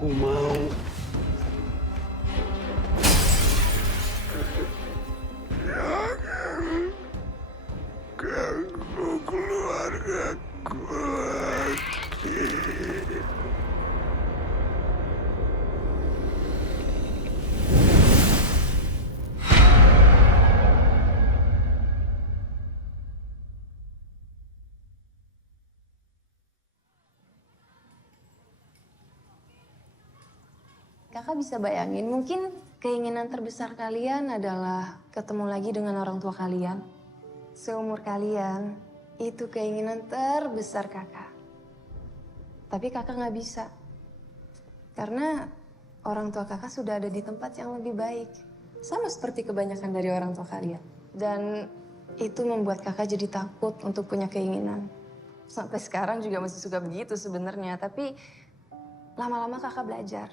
Aku mau ganggu keluargaku lagi. Kakak bisa bayangin, mungkin keinginan terbesar kalian adalah ketemu lagi dengan orang tua kalian. Seumur kalian, itu keinginan terbesar kakak. Tapi kakak nggak bisa. Karena orang tua kakak sudah ada di tempat yang lebih baik. Sama seperti kebanyakan dari orang tua kalian. Dan itu membuat kakak jadi takut untuk punya keinginan. Sampai sekarang juga masih suka begitu sebenarnya, tapi lama-lama kakak belajar.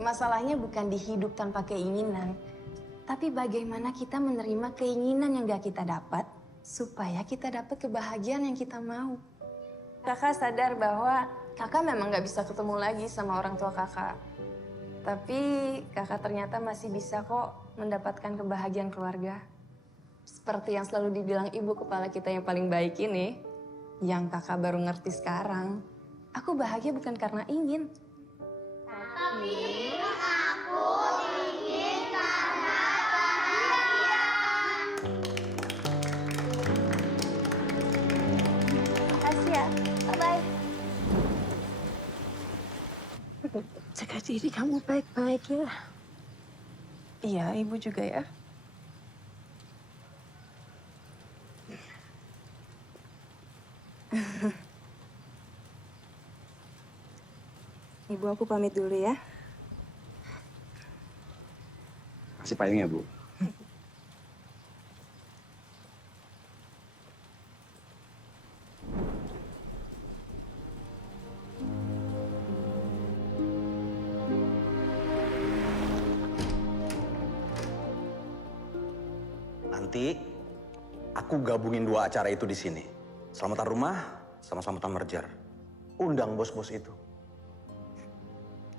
Masalahnya bukan di hidup tanpa keinginan, tapi bagaimana kita menerima keinginan yang gak kita dapat, supaya kita dapat kebahagiaan yang kita mau. Kakak sadar bahwa kakak memang gak bisa ketemu lagi sama orang tua kakak. Tapi kakak ternyata masih bisa kok mendapatkan kebahagiaan keluarga. Seperti yang selalu dibilang ibu kepala kita yang paling baik ini, yang kakak baru ngerti sekarang. Aku bahagia bukan karena ingin. Makasih ya, bye-bye. Jaga diri kamu baik-baik ya. Iya, ibu juga ya. Ibu, aku pamit dulu ya. Kasih payung ya, Bu. Nanti aku gabungin dua acara itu di sini. Selamatan rumah sama selamatan merger. Undang bos-bos itu.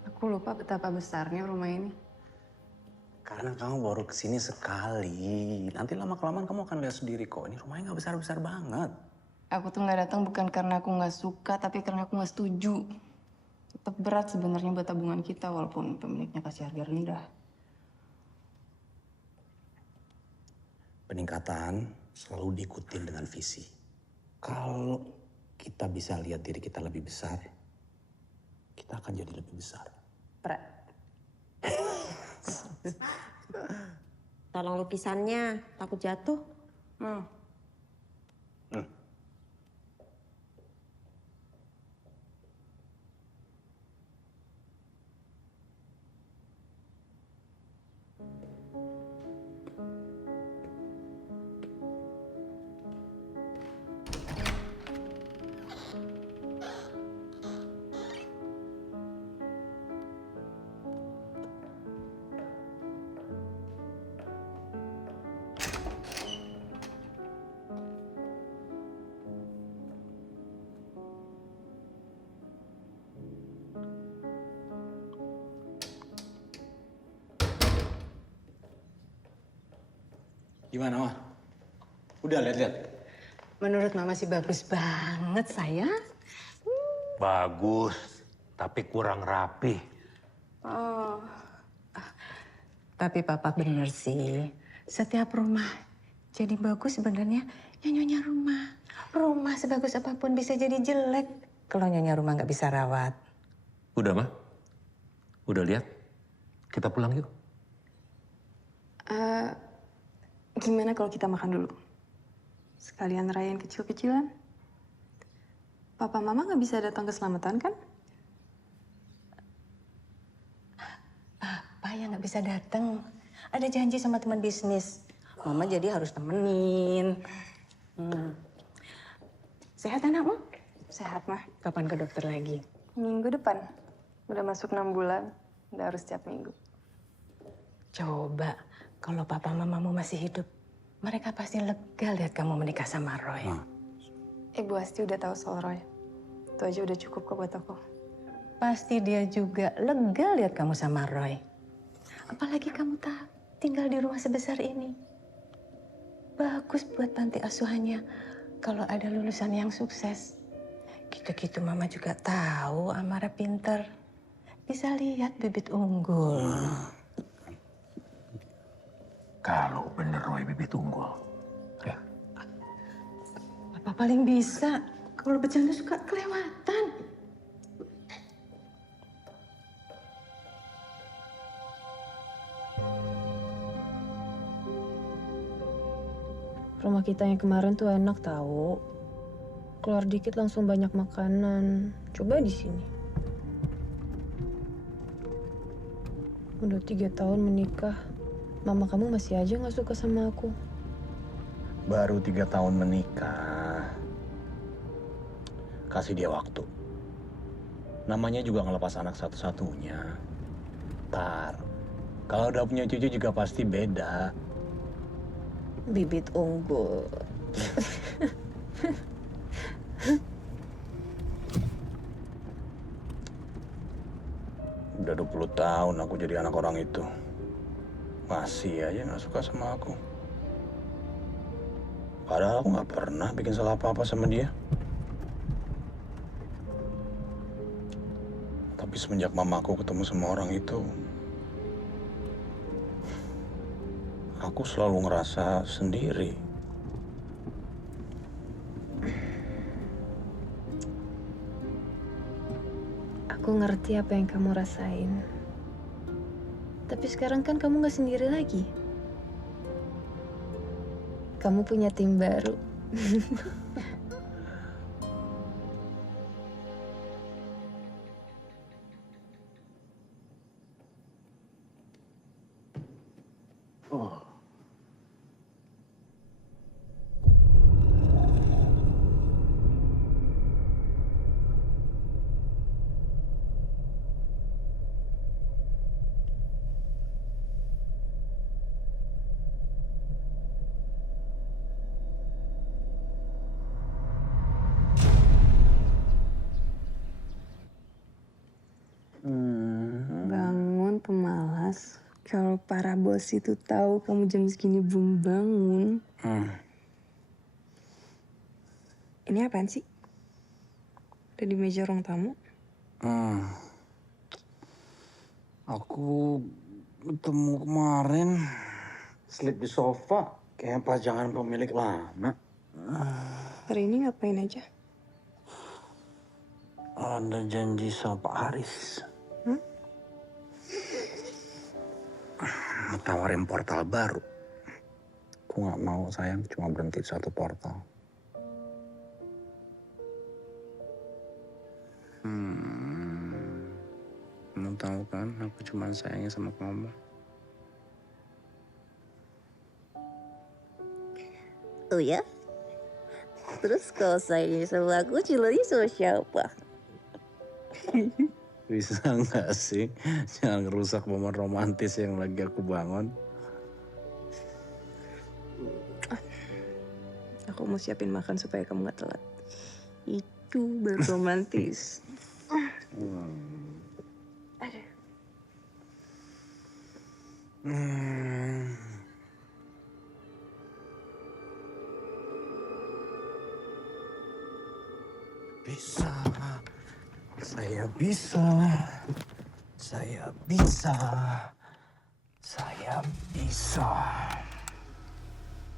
Aku lupa betapa besarnya rumah ini. Karena kamu baru kesini sekali. Nanti lama-kelamaan kamu akan lihat sendiri kok. Ini rumahnya nggak besar-besar banget. Aku tuh nggak datang bukan karena aku nggak suka, tapi karena aku nggak setuju. Tetap berat sebenarnya buat tabungan kita, walaupun pemiliknya kasih harga rendah. Peningkatan selalu diikutin dengan visi. Kalau kita bisa lihat diri kita lebih besar, kita akan jadi lebih besar. Tolong lukisannya, takut jatuh. Gimana, Mah? Udah lihat-lihat? Menurut Mama sih bagus banget, sayang. Bagus, tapi kurang rapi. Tapi Papa bener sih. Setiap rumah jadi bagus sebenarnya nyonya rumah. Rumah sebagus apapun bisa jadi jelek kalau nyonya rumah nggak bisa rawat. Udah, Mah? Udah lihat? Kita pulang yuk. Gimana kalau kita makan dulu? Sekalian rayain kecil-kecilan. Papa Mama nggak bisa datang ke selamatan kan? Apa yang nggak bisa datang? Ada janji sama teman bisnis. Mama jadi harus temenin. Sehat anakmu? Sehat, Mah. Kapan ke dokter lagi? Minggu depan. Udah masuk 6 bulan. Udah harus setiap minggu. Coba kalau papa mamamu masih hidup, mereka pasti lega lihat kamu menikah sama Roy. Ibu Asti udah tahu soal Roy. Itu aja udah cukup kok buat aku. pasti dia juga lega lihat kamu sama Roy. Apalagi kamu tak tinggal di rumah sebesar ini. Bagus buat panti asuhannya kalau ada lulusan yang sukses. Gitu-gitu mama juga tahu Amara pinter. Bisa lihat bibit unggul. Kalau bener Roy bibit unggul. Ya. Papa paling bisa. Kalau bercanda suka kelewatan. Rumah kita yang kemarin tuh enak tahu. Keluar dikit langsung banyak makanan. Coba di sini. Udah 3 tahun menikah. Mama kamu masih aja nggak suka sama aku. Baru 3 tahun menikah. Kasih dia waktu. Namanya juga ngelepas anak satu-satunya. Ntar, kalau udah punya cucu juga pasti beda. Bibit unggul. Udah 20 tahun aku jadi anak orang itu. Masih aja gak suka sama aku. Padahal aku gak pernah bikin salah apa-apa sama dia. Tapi semenjak mamaku ketemu sama orang itu, aku selalu ngerasa sendiri. Aku ngerti apa yang kamu rasain. Tapi sekarang kan kamu gak sendiri lagi. Kamu punya tim baru. Bangun pemalas. Kalau para bos itu tahu kamu jam segini belum bangun. Ini apaan sih? Ada di meja ruang tamu? Aku ketemu kemarin sleep di sofa kayak pajangan pemilik lama. Hari ini ngapain aja? Ada janji sama Pak Haris. Mau tawarin portal baru. Aku nggak mau sayang, cuma berhenti di satu portal. Kamu tahu kan, aku cuma sayangnya sama kamu. Oh ya? Terus kalau sayangnya sama aku, cilanya sama siapa? Bisa nggak sih? Jangan ngerusak momen romantis yang lagi aku bangun. Aku mau siapin makan supaya kamu gak telat. Itu baru romantis. Bisa. Saya bisa. Saya bisa. Saya bisa.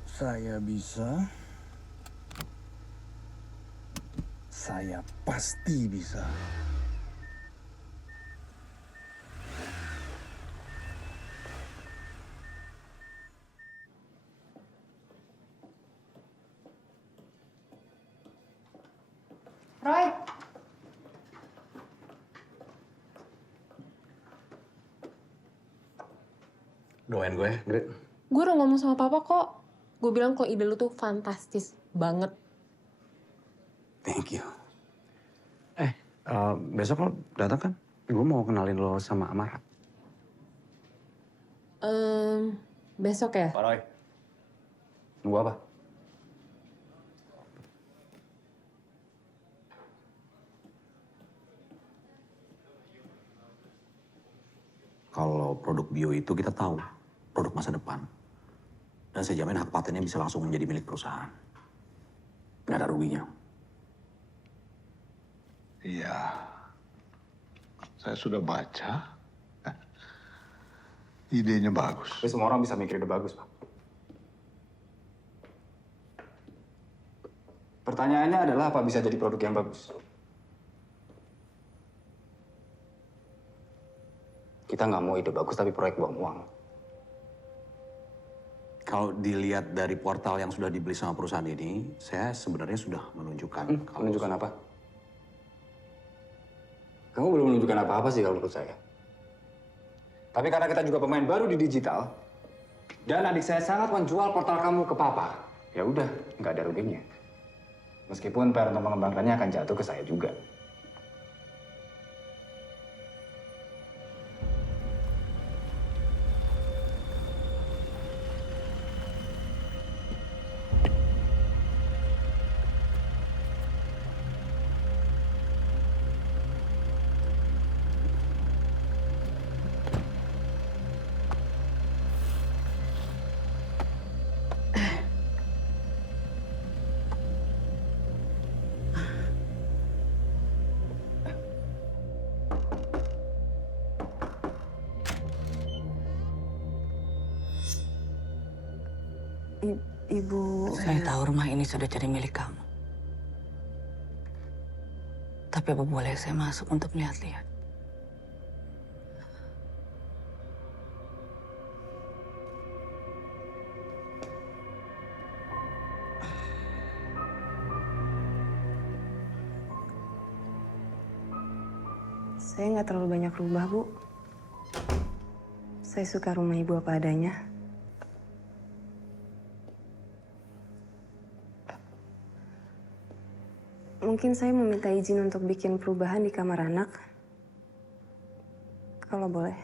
Saya bisa. Saya pasti bisa. Roy! Doain gue, Gre. Gue udah ngomong sama papa kok. Gue bilang kalau ide lu tuh fantastis banget. Thank you. Besok lo datang kan? Gue mau kenalin lo sama Amara. Besok ya? Pak Roy. Nunggu apa? Kalau produk bio itu kita tahu, produk masa depan. Dan saya jamin hak patennya bisa langsung menjadi milik perusahaan. Nggak ada ruginya. Iya, saya sudah baca. Idenya bagus. Tapi semua orang bisa mikir ide bagus, Pak. Pertanyaannya adalah apa bisa jadi produk yang bagus? Kita nggak mau ide bagus tapi proyek buang uang. Kalau dilihat dari portal yang sudah dibeli sama perusahaan ini, saya sebenarnya sudah menunjukkan. Menunjukkan apa? Kamu belum menunjukkan apa-apa sih kalau menurut saya. Tapi karena kita juga pemain baru di digital, dan adik saya sangat menjual portal kamu ke papa, ya udah, nggak ada ruginya. Meskipun PR untuk mengembangkannya akan jatuh ke saya juga. Ibu... Saya tahu rumah ini sudah jadi milik kamu. Tapi apa boleh saya masuk untuk melihat-lihat? Saya nggak terlalu banyak rubah, Bu. Saya suka rumah ibu apa adanya. Mungkin saya meminta izin untuk bikin perubahan di kamar anak. Kalau boleh.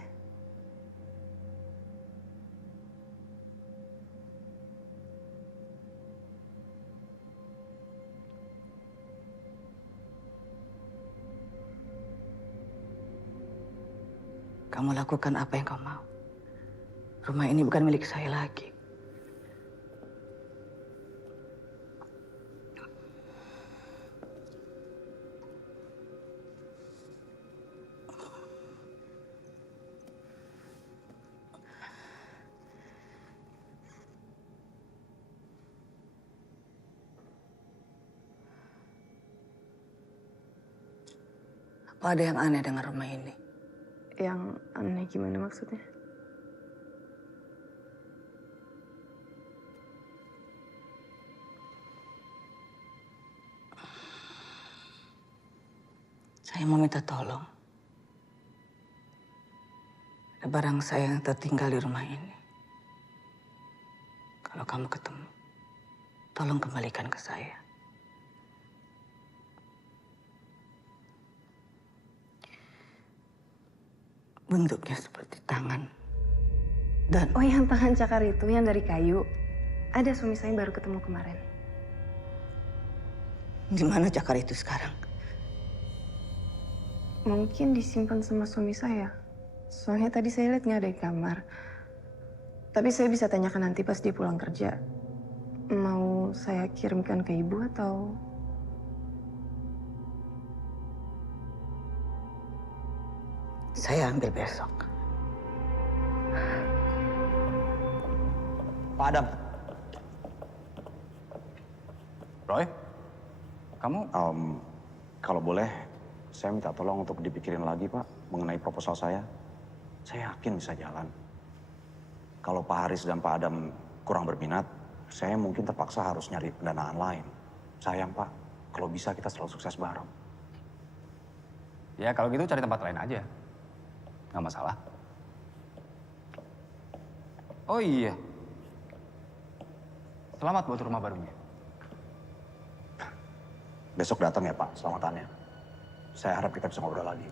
Kamu lakukan apa yang kau mau. Rumah ini bukan milik saya lagi. Apa ada yang aneh dengan rumah ini? Yang aneh gimana maksudnya? Saya mau minta tolong. Ada barang saya yang tertinggal di rumah ini. Kalau kamu ketemu, tolong kembalikan ke saya. Bentuknya seperti tangan. Dan... Oh, yang tangan cakar itu, yang dari kayu. Ada suami saya baru ketemu kemarin. Di mana cakar itu sekarang? Mungkin disimpan sama suami saya. Soalnya tadi saya lihat nggak ada di kamar. Tapi saya bisa tanyakan nanti pas dia pulang kerja. Mau saya kirimkan ke ibu atau... Saya ambil besok. Pak Adam. Roy, kamu? Kalau boleh, saya minta tolong untuk dipikirin lagi, Pak, mengenai proposal saya. Saya yakin bisa jalan. Kalau Pak Haris dan Pak Adam kurang berminat, saya mungkin terpaksa harus nyari pendanaan lain. Sayang, Pak, kalau bisa kita selalu sukses bareng. Ya kalau gitu cari tempat lain aja. Nggak masalah. Oh iya. Selamat buat rumah barunya. Besok datang ya, Pak, selamatannya. Saya harap kita bisa ngobrol lagi.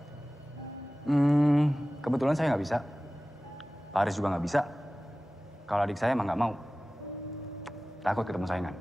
Kebetulan saya nggak bisa. Pak Haris juga nggak bisa. Kalau adik saya emang nggak mau. Takut ketemu saingan.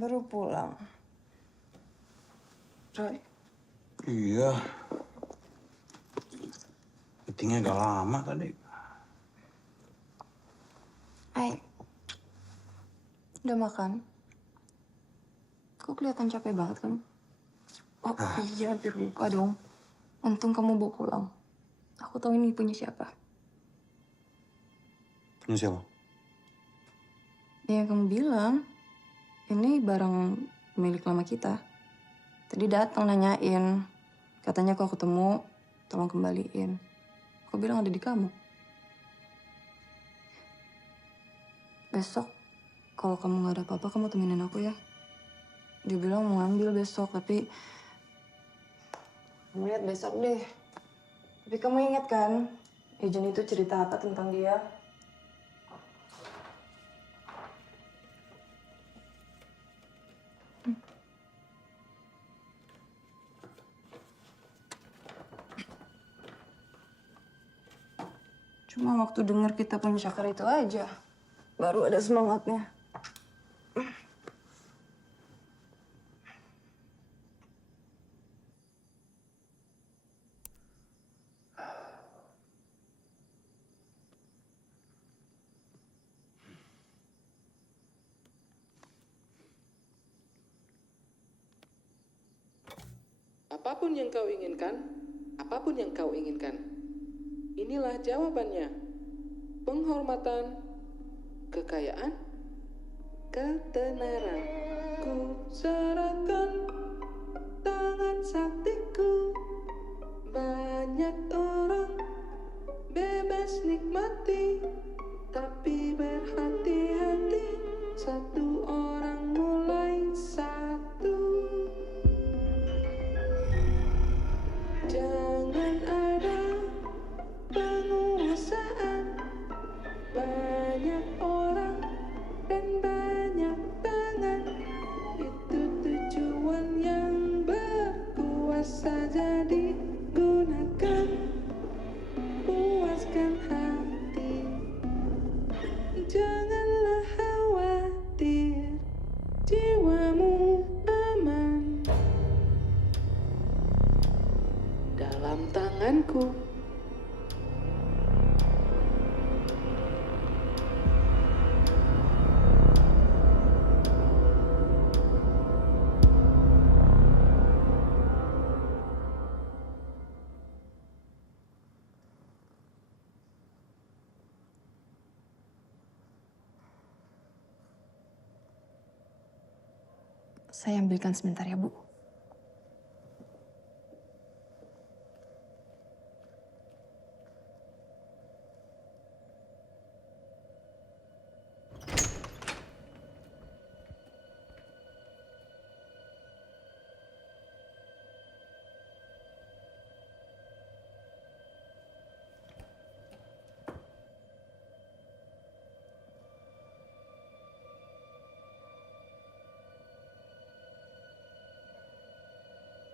Baru pulang. Roy, Iya. Meetingnya agak lama tadi. Hai. Udah makan? Kok kelihatan capek banget kamu? Oh iya, hampir lupa dong. Untung kamu bawa pulang. Aku tahu ini punya siapa. Ini siapa? Ya, yang kamu bilang. Ini barang milik lama kita. Tadi datang nanyain. Katanya kalau ketemu, tolong kembaliin. Aku bilang ada di kamu. Besok, kalau kamu nggak ada apa-apa, kamu temenin aku ya. Dia bilang mau ngambil besok, tapi... Kamu lihat besok deh. Tapi kamu ingat kan, Ejen itu cerita apa tentang dia? Cuma waktu dengar kita punya cakar itu aja, baru ada semangatnya. Apapun yang kau inginkan, inilah jawabannya. Penghormatan, kekayaan, ketenaran. Ku serahkan tangan saktiku. Banyak orang bebas nikmati, tapi berhati-hati. Satu orang mulai satu. Jangan ada penguasaan, banyak orang dan banyak tangan. Itu tujuan yang berkuasa, jadi gunakan, puaskan hati. Janganlah khawatir, jiwamu aman dalam tanganku. Saya ambilkan sebentar ya, Bu.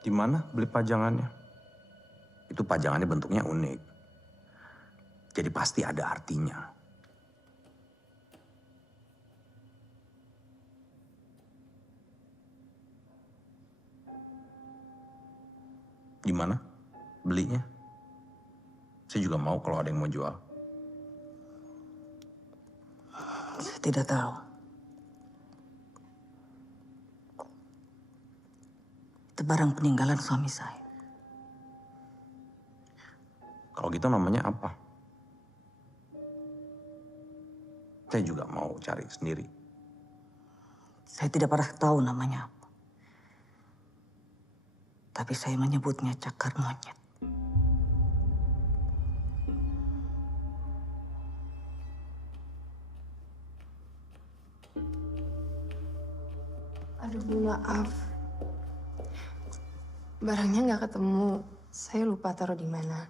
Di mana beli pajangannya? Itu pajangannya bentuknya unik. Jadi pasti ada artinya. Di mana belinya? Saya juga mau kalau ada yang mau jual. Saya tidak tahu. Itu barang peninggalan suami saya. Kalau gitu namanya apa? Saya juga mau cari sendiri. Saya tidak pernah tahu namanya apa. Tapi saya menyebutnya cakar monyet. Aduh, Bu, maaf. Barangnya nggak ketemu. Saya lupa taruh di mana.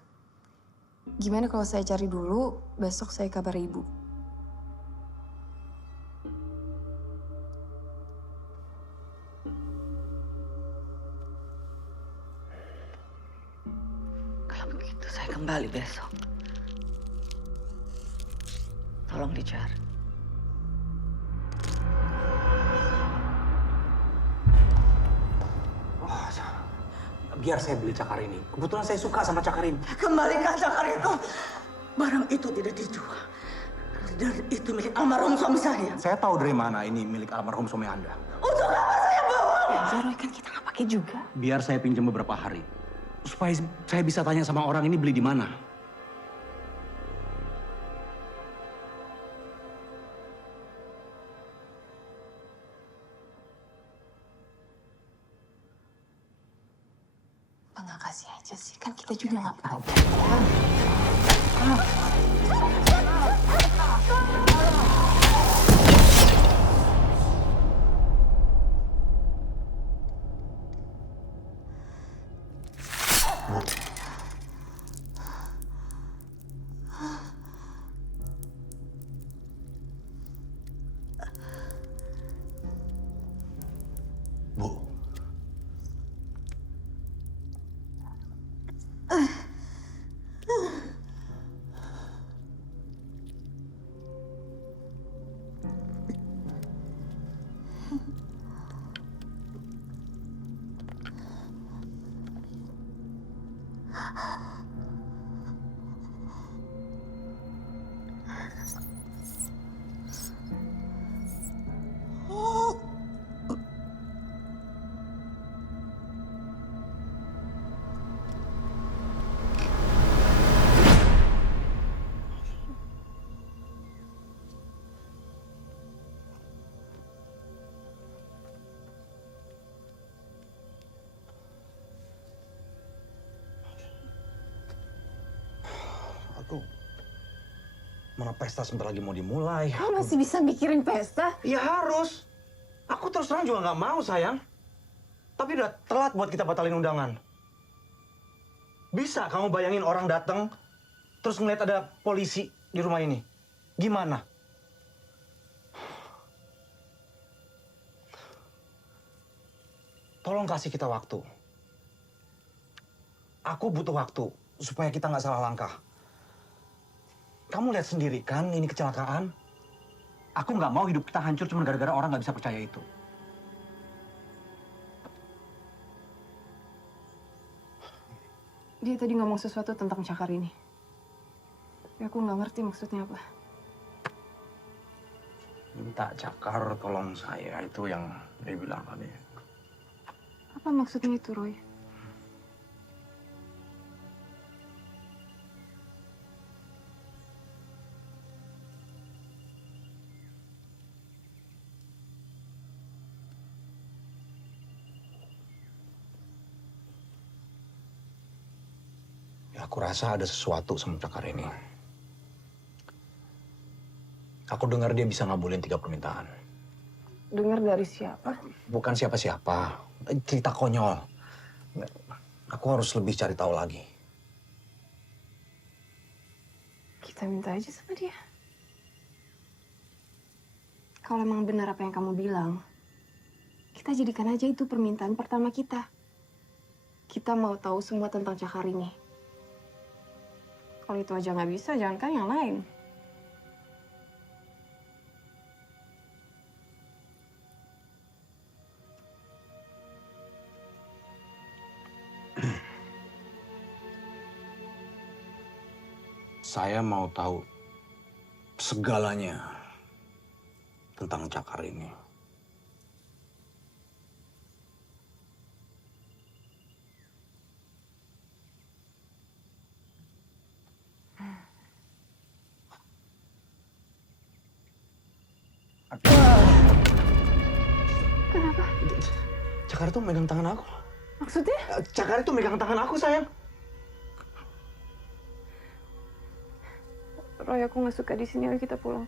Gimana kalau saya cari dulu, besok saya kabar Ibu. Kalau begitu saya kembali besok. Tolong dicari. biar saya beli cakar ini. Kebetulan saya suka sama cakar ini. Kembalikan cakar itu. Barang itu tidak dijual. Dan itu milik almarhum suami saya. Saya tahu dari mana ini milik almarhum suami Anda. Untuk apa saya bohong? Ya Roy, kan kita nggak pakai juga. Biar saya pinjam beberapa hari. Supaya saya bisa tanya sama orang ini beli di mana. Nggak kasih aja sih, kan kita juga nggak tahu. Bu. Aku mana pesta sebentar lagi mau dimulai. Kamu masih bisa mikirin pesta? Ya harus. Aku terus terang juga nggak mau sayang. Tapi udah telat buat kita batalin undangan. Bisa kamu bayangin orang datang terus ngeliat ada polisi di rumah ini? Gimana? Tolong kasih kita waktu. Aku butuh waktu supaya kita nggak salah langkah. Kamu lihat sendiri kan ini kecelakaan. Aku nggak mau hidup kita hancur cuma gara-gara orang nggak bisa percaya itu. Dia tadi ngomong sesuatu tentang cakar ini. Tapi aku nggak ngerti maksudnya apa. Minta cakar tolong saya, itu yang dia bilang tadi. Apa maksudnya itu, Roy? Ya, aku rasa ada sesuatu sama cakar ini. Aku dengar dia bisa ngabulin 3 permintaan. Dengar dari siapa? Bukan siapa-siapa, cerita konyol. Aku harus lebih cari tahu lagi. Kita minta aja sama dia. Kalau emang benar apa yang kamu bilang, kita jadikan aja itu permintaan pertama kita. Kita mau tahu semua tentang cakar ini. Kalau itu aja nggak bisa, jangan kan yang lain. Saya mau tahu segalanya tentang cakar ini. Kenapa? Cakar itu megang tangan aku. Maksudnya? Cakar itu megang tangan aku, sayang. Roy, aku nggak suka di sini. Ayo kita pulang.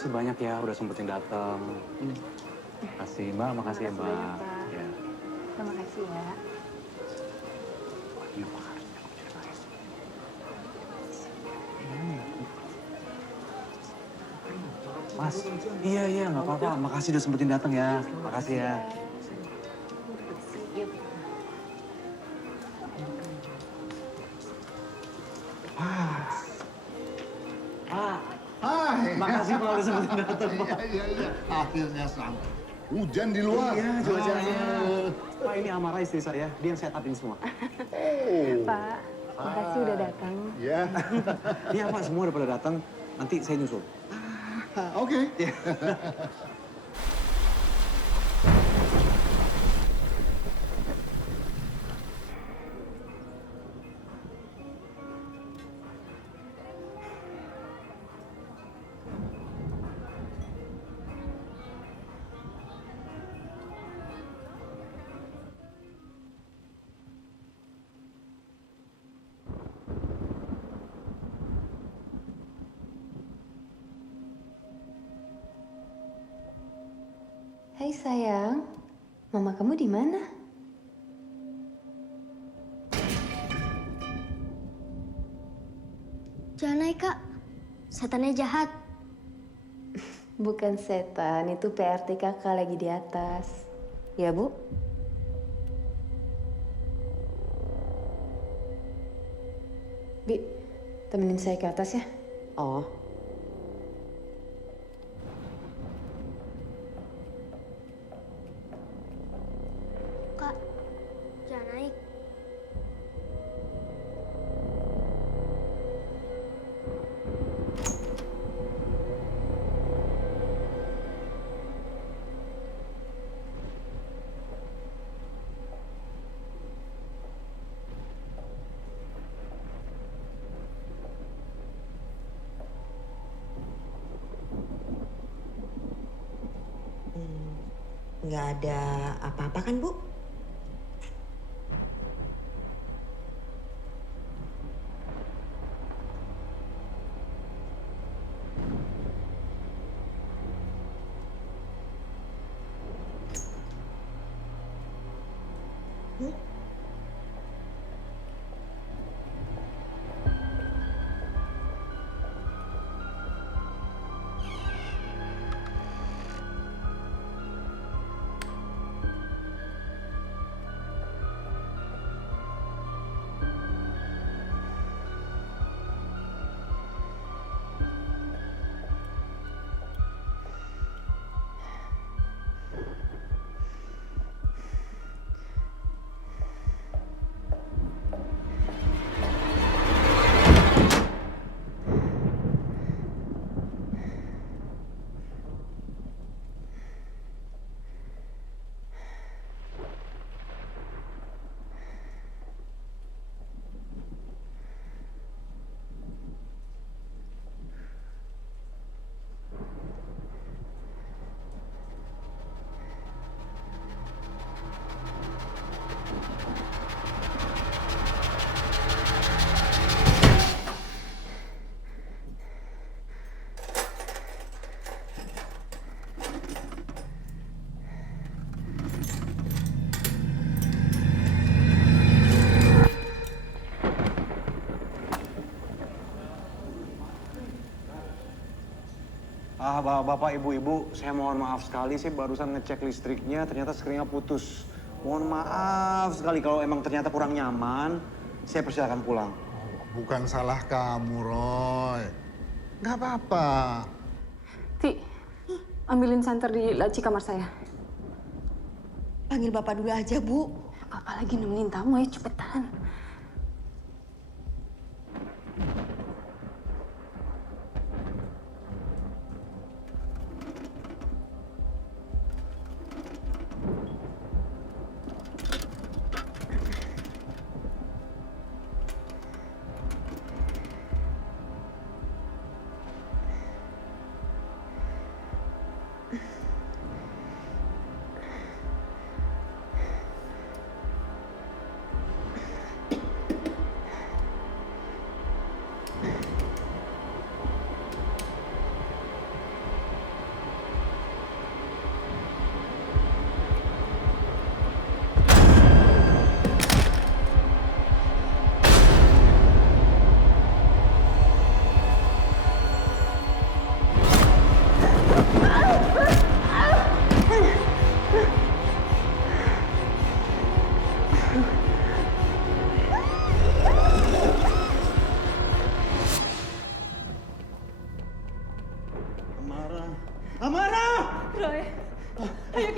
Makasih banyak ya udah sempetin datang. Makasih Mbak, makasih ya Mbak. Ya. Terima kasih ya. Mas, iya nggak apa-apa. Makasih udah sempetin datang ya. Makasih ya. Makasih Pak udah sempetin datang Pak. Iya. Akhirnya sampai. Hujan di luar. Iya, cuacanya. Pak, ini Amara istri saya. Dia yang set upin semua. Pak, makasih udah datang. Iya. Iya Pak, semua udah pada datang. Nanti saya nyusul. Oke. Hai sayang, mama kamu di mana? Jangan naik, Kak. Setannya jahat. Bukan setan, itu PRT kakak lagi di atas. Ya bu? Bi, temenin saya ke atas ya. Oh, Kak, jangan naik. Nggak ada apa-apa kan, Bu? Bapak, ibu-ibu, saya mohon maaf sekali. Saya barusan ngecek listriknya, ternyata skringnya putus. Mohon maaf sekali kalau emang ternyata kurang nyaman. Saya persilakan pulang. Bukan salah kamu, Roy. Nggak apa-apa. Ti, ambilin santer di laci kamar saya. Panggil Bapak dulu aja, Bu. Papa lagi nemenin tamu, ayo cepetan.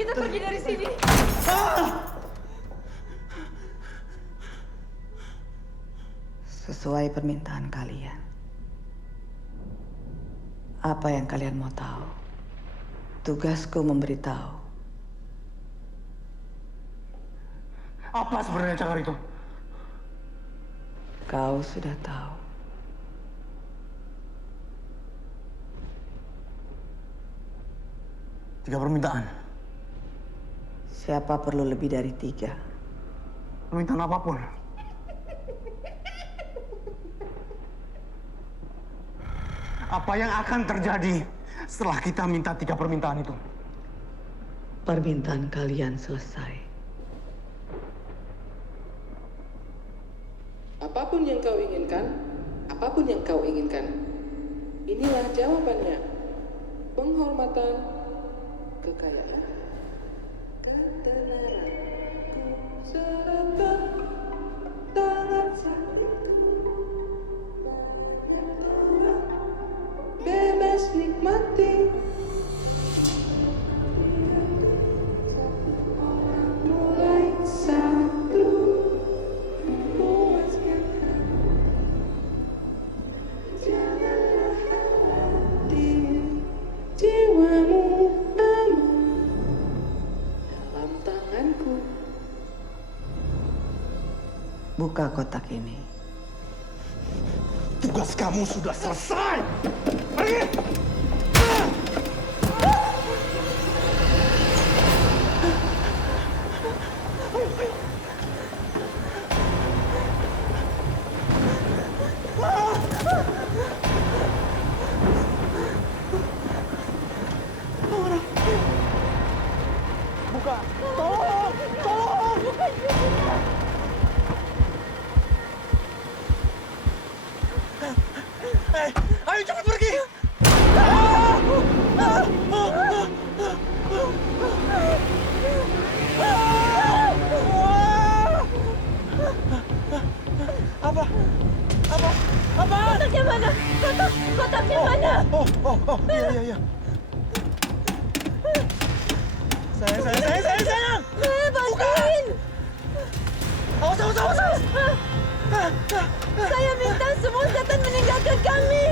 kita pergi dari sini. Sesuai permintaan kalian. Apa yang kalian mau tahu? Tugasku memberitahu. Apa sebenarnya cakar itu? Kau sudah tahu. Tiga permintaan. Siapa perlu lebih dari 3? Permintaan apapun. Apa yang akan terjadi setelah kita minta 3 permintaan itu? Permintaan kalian selesai. Apapun yang kau inginkan, apapun yang kau inginkan, inilah jawabannya. Penghormatan, kekayaan, ketenaran, ku serahkan tangan satu. Bebas nikmati. Mulai satu. Puaskan hati. Janganlah khawatir. Jiwamu aman dalam tanganku. Buka kotak ini. Tugas kamu sudah selesai. Pergi! Buka! Tolong! Tolong! Buka pintunya! Ayo cepat pergi! Apa? Apa? Apa? Kotaknya mana? Kotaknya mana? Iya. Sayang! Bantuin! Awas! Saya minta semua setan meninggalkan kami.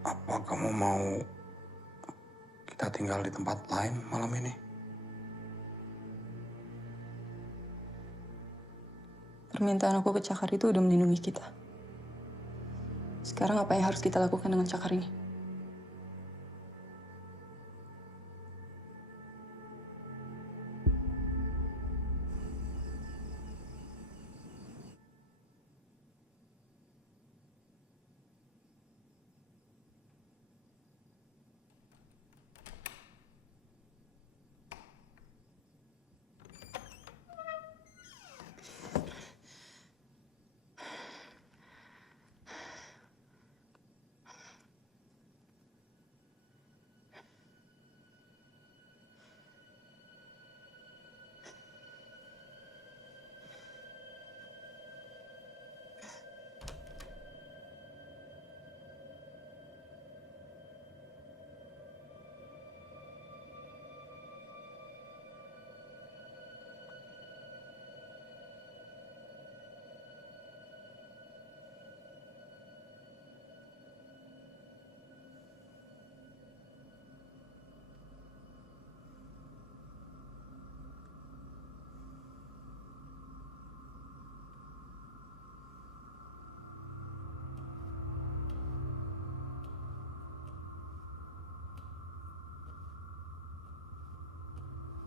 Apa kamu mau kita tinggal di tempat lain malam ini? Permintaan aku ke Cakar itu udah melindungi kita. Sekarang apa yang harus kita lakukan dengan Cakar ini?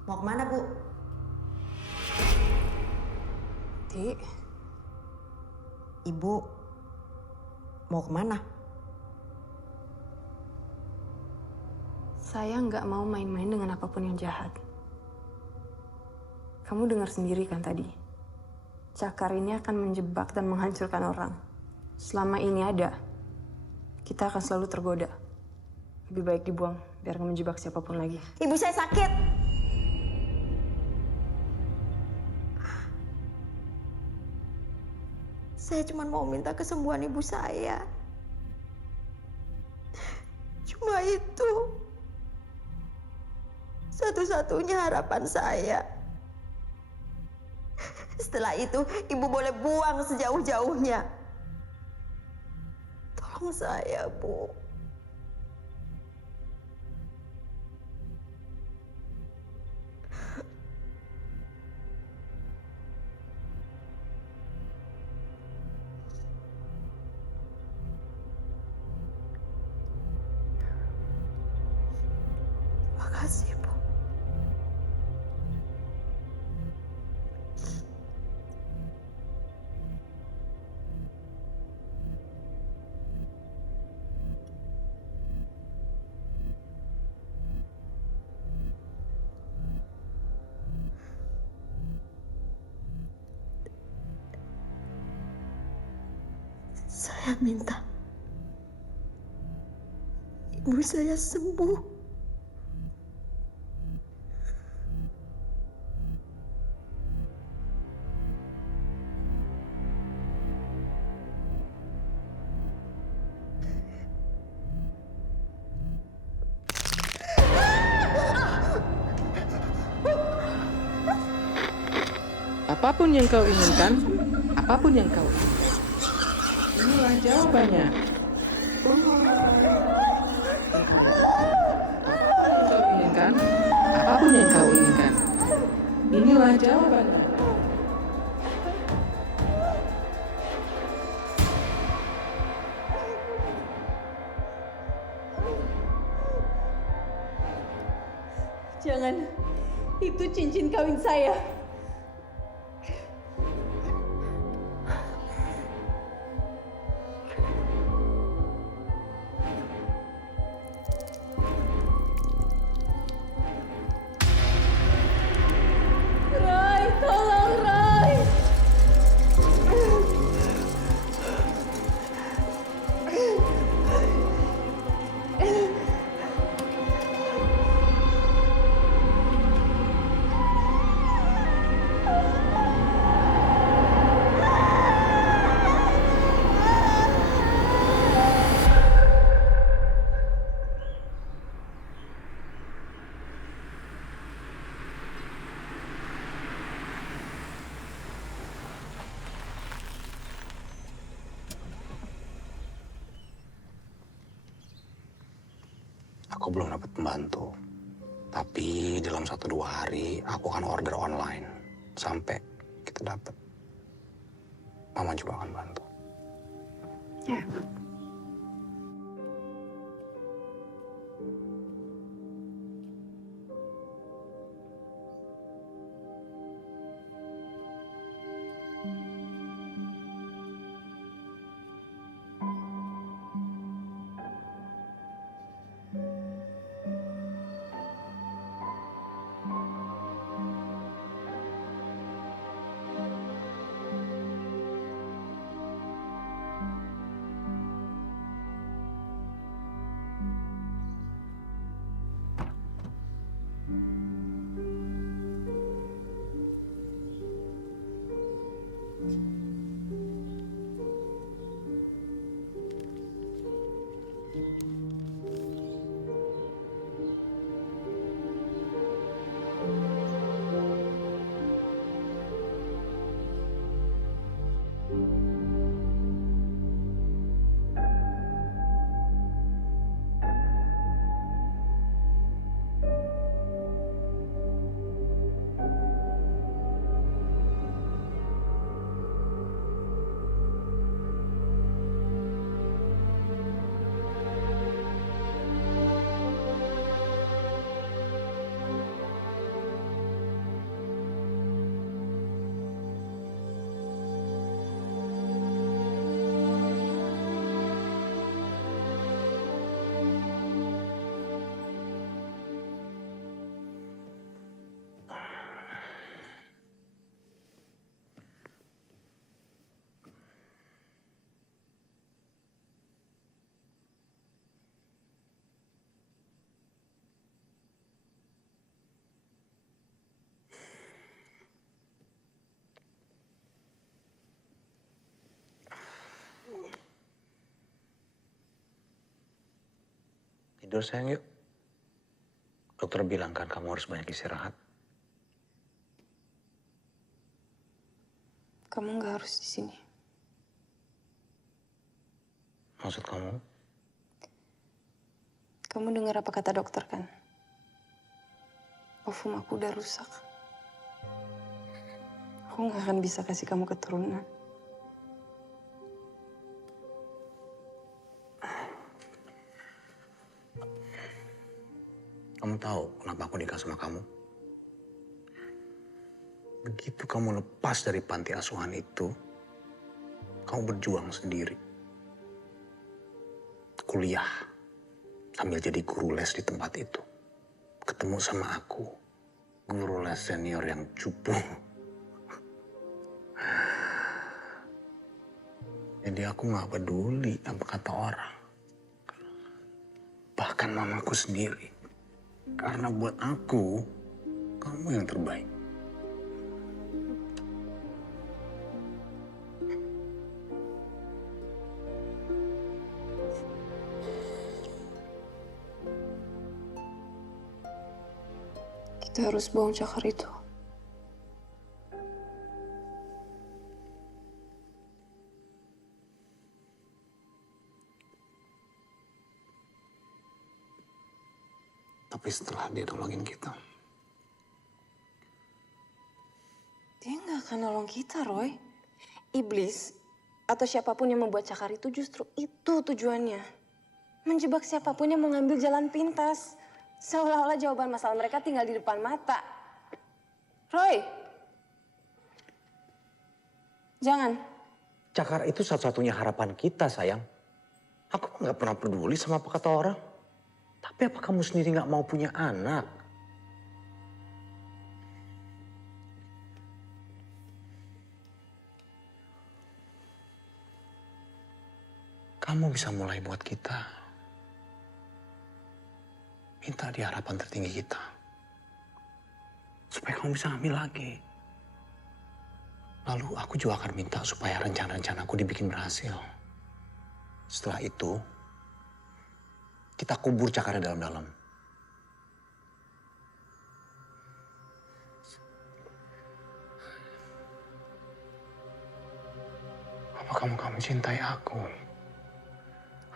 Mau kemana, Bu? Dik, Ibu mau kemana? Saya nggak mau main-main dengan apapun yang jahat. Kamu dengar sendiri kan tadi? Cakar ini akan menjebak dan menghancurkan orang. Selama ini ada, kita akan selalu tergoda. Lebih baik dibuang, biar nggak menjebak siapapun lagi. Ibu saya sakit. Saya cuma mau minta kesembuhan ibu saya. Cuma itu satu-satunya harapan saya. Setelah itu, ibu boleh buang sejauh-jauhnya. Tolong saya, Bu. Terima kasih, Bu. Saya minta ibu saya sembuh. Apapun yang kau inginkan, apapun yang kau inginkan. Inilah jawabannya. Apapun yang kau inginkan, inilah jawabannya. Jangan, itu cincin kawin saya. Rai, tolong Rai. Aku belum dapat pembantu. Tapi dalam 1-2 hari aku akan order online. Sampai kita dapat. Mama juga akan bantu. Ya. Tidur sayang yuk. Dokter bilang kan kamu harus banyak istirahat. Kamu nggak harus di sini. Maksud kamu? Kamu dengar apa kata dokter kan? Ovum aku udah rusak. Aku nggak akan bisa kasih kamu keturunan. Kamu tahu kenapa aku nikah sama kamu? Begitu kamu lepas dari panti asuhan itu, kamu berjuang sendiri. Kuliah, sambil jadi guru les di tempat itu. Ketemu sama aku, guru les senior yang cupu. Jadi aku gak peduli apa kata orang. Bahkan mamaku sendiri. Karena buat aku, kamu yang terbaik. Kita harus buang cakar itu. Tapi setelah dia nolongin kita. Dia nggak akan nolong kita, Roy. Iblis atau siapapun yang membuat cakar itu justru itu tujuannya. Menjebak siapapun yang mau ngambil jalan pintas. Seolah-olah jawaban masalah mereka tinggal di depan mata. Roy! Jangan. Cakar itu satu-satunya harapan kita, sayang. Aku nggak pernah peduli sama apa kata orang. Tapi apa kamu sendiri nggak mau punya anak? Kamu bisa mulai buat kita. Minta di harapan tertinggi kita. Supaya kamu bisa hamil lagi. Lalu aku juga akan minta supaya rencana-rencanaku dibikin berhasil. Setelah itu, kita kubur cakarnya dalam-dalam. Apa kamu gak mencintai aku?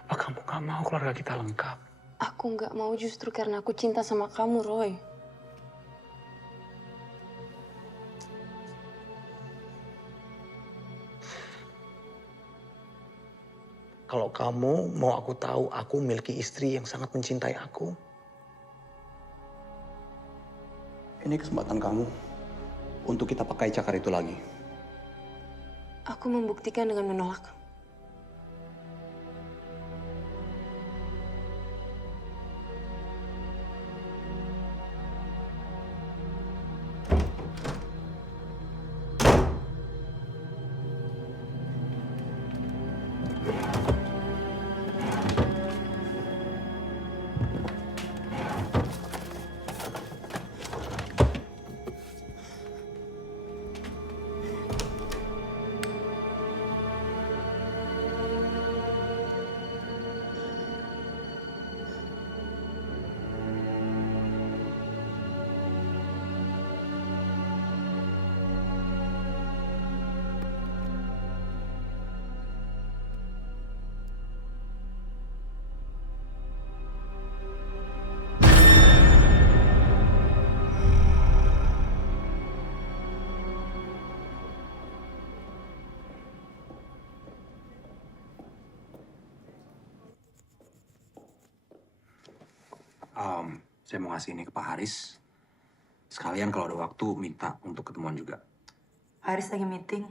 Apa kamu gak mau keluarga kita lengkap? Aku nggak mau justru karena aku cinta sama kamu, Roy. Kalau kamu mau aku tahu aku memiliki istri yang sangat mencintai aku. Ini kesempatan kamu untuk kita pakai cakar itu lagi. Aku membuktikan dengan menolak. Saya mau ngasih ini ke Pak Haris. Sekalian kalau ada waktu minta untuk ketemuan juga. Haris lagi meeting.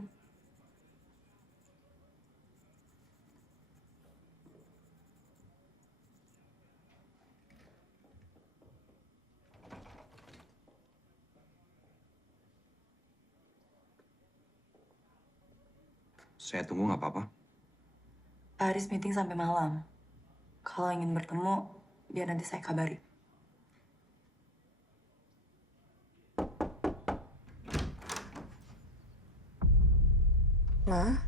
Saya tunggu nggak apa-apa. Haris meeting sampai malam. Kalau ingin bertemu, biar nanti saya kabari. Ma?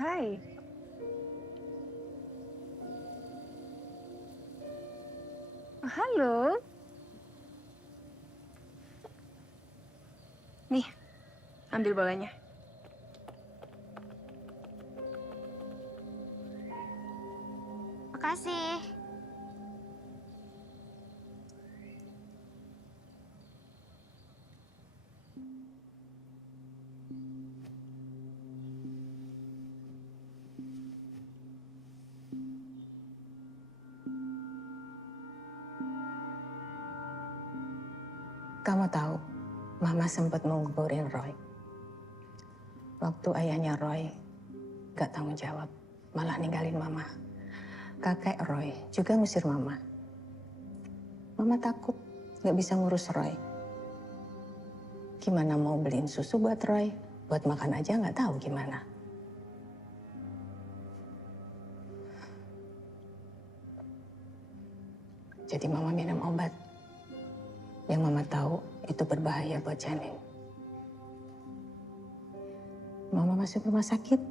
Hai. Halo. Nih, ambil bolanya. Makasih. Kamu tahu, Mama sempat mau nguburin Roy. Waktu ayahnya Roy gak tanggung jawab, malah ninggalin Mama. Kakek Roy juga ngusir Mama. Mama takut gak bisa ngurus Roy. Gimana mau beliin susu buat Roy? Buat makan aja gak tahu gimana. Jadi Mama minum obat. Yang Mama tahu itu berbahaya buat janin. Mama masuk rumah sakit.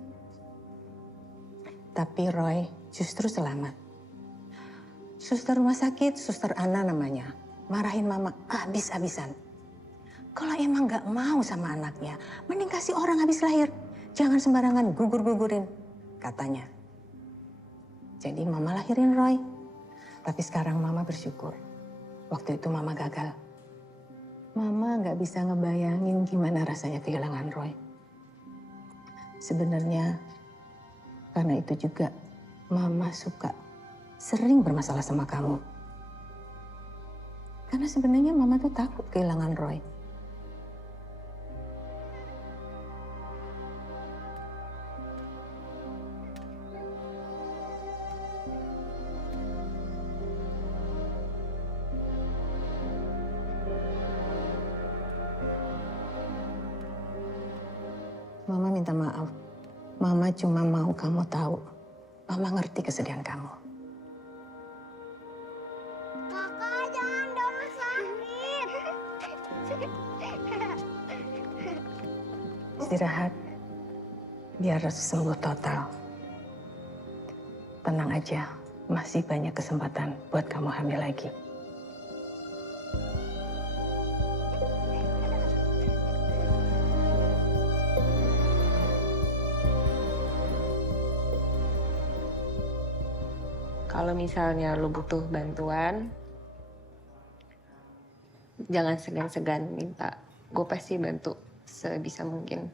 Tapi Roy justru selamat. Suster rumah sakit, Suster Ana namanya, marahin Mama habis-habisan. Kalau emang gak mau sama anaknya, mending kasih orang habis lahir. Jangan sembarangan gugur-gugurin, katanya. Jadi Mama lahirin Roy. Tapi sekarang Mama bersyukur. Waktu itu Mama gagal. Mama gak bisa ngebayangin gimana rasanya kehilangan Roy. Sebenarnya karena itu juga Mama suka sering bermasalah sama kamu. Karena sebenarnya Mama tuh takut kehilangan Roy. Mama minta maaf. Mama cuma mau kamu tahu. Mama ngerti kesedihan kamu. Kakak, jangan dong sakit. Istirahat. Biar sembuh total. Tenang aja. Masih banyak kesempatan buat kamu hamil lagi. Kalau misalnya lo butuh bantuan, jangan segan-segan minta. Gue pasti bantu sebisa mungkin.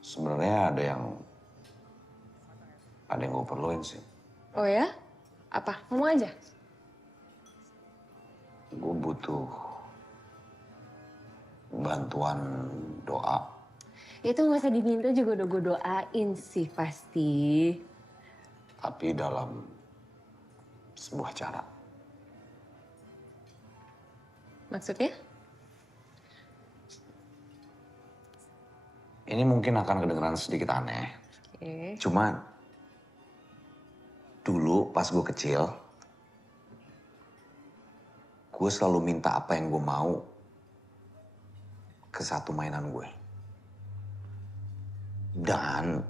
Sebenarnya ada yang gue perluin sih. Oh ya? Apa? Ngomong aja. Gue butuh bantuan doa. Itu nggak usah diminta juga udah gue doain sih pasti. Tapi dalam sebuah cara. Maksudnya? Ini mungkin akan kedengeran sedikit aneh. Oke. Cuman dulu pas gue kecil, gue selalu minta apa yang gue mau ke satu mainan gue. Dan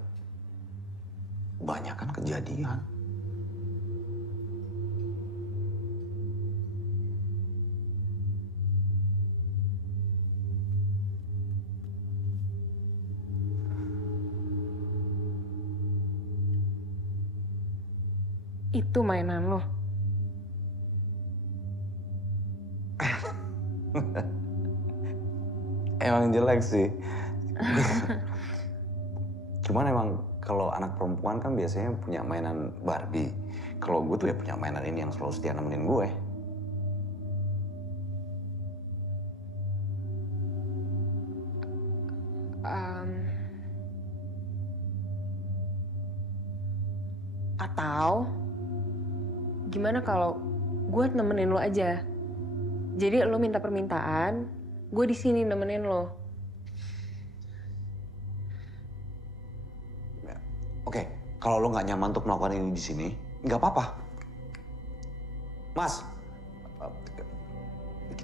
banyak kan kejadian. Itu mainan lo. Emang jelek sih. Cuman emang kalau anak perempuan kan biasanya punya mainan Barbie. Kalau gue tuh ya punya mainan ini yang selalu setia nemenin gue. Atau gimana kalau gue nemenin lo aja. Jadi lo minta permintaan, gue di sini nemenin lo. Oke, kalau lo nggak nyaman untuk melakukan ini di sini, nggak apa-apa. Mas,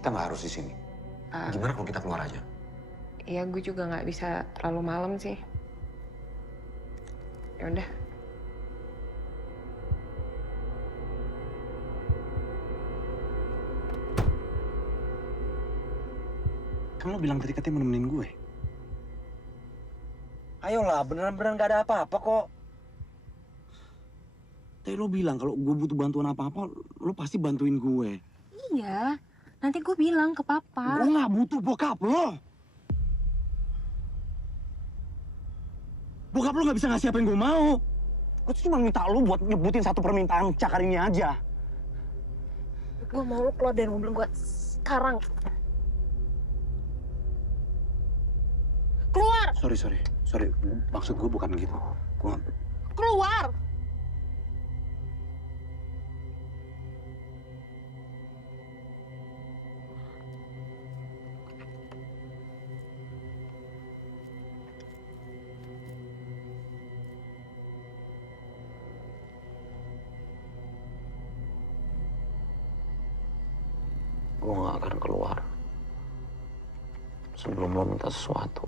kita nggak harus di sini. Gimana kalau kita keluar aja? Iya, gue juga nggak bisa terlalu malam sih. Ya udah. Kan lo bilang tadi katanya mau nemenin gue. Ayolah, beneran-beneran gak ada apa-apa kok. Tadi lo bilang kalau gue butuh bantuan apa-apa, lo pasti bantuin gue. Iya, nanti gue bilang ke papa. Gue gak butuh bokap lo. Bokap lo gak bisa ngasih apa yang gue mau. Gue tuh cuma minta lo buat nyebutin satu permintaan Cakar ini aja. Gue mau lo keluar dari mobil gue sekarang. Keluar! Sorry. Maksud gue bukan gitu. Keluar! Gue gak akan keluar sebelum lo minta sesuatu.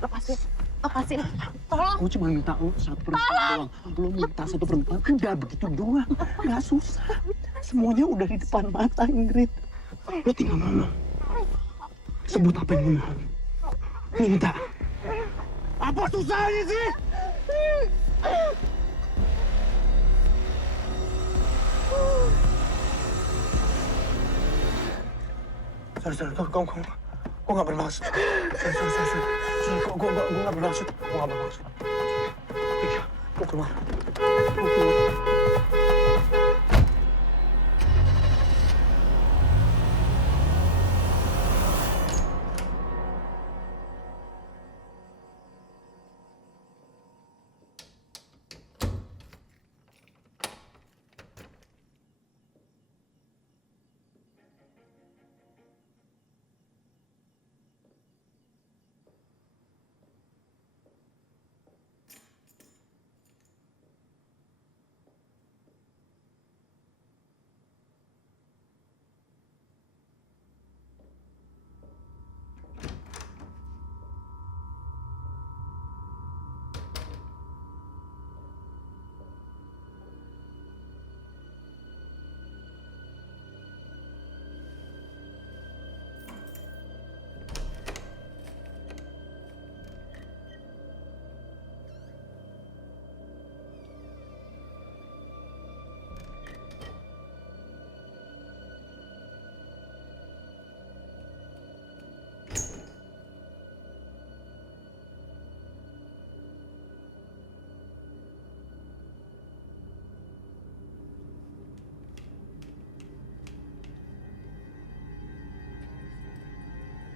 Lepasin. Tolong. Gue cuma minta lo satu permintaan doang. Lo minta satu permintaan, udah begitu doang. Gak susah. Semuanya udah di depan mata, Ingrid. Lo tinggal ngomong. Sebut apa yang lo mau. Minta. Apa susahnya sih? Sorry, gue gak bermaksud. Sorry, gue gak bermaksud. Gue keluar.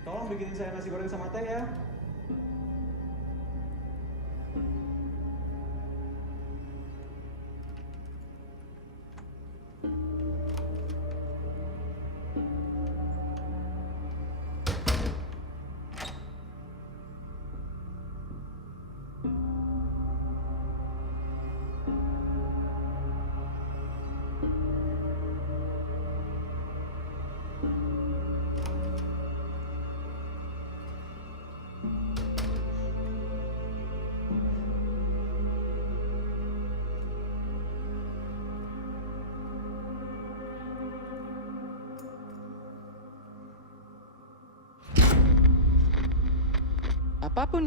Tolong bikinin saya nasi goreng sama teh ya. Apapun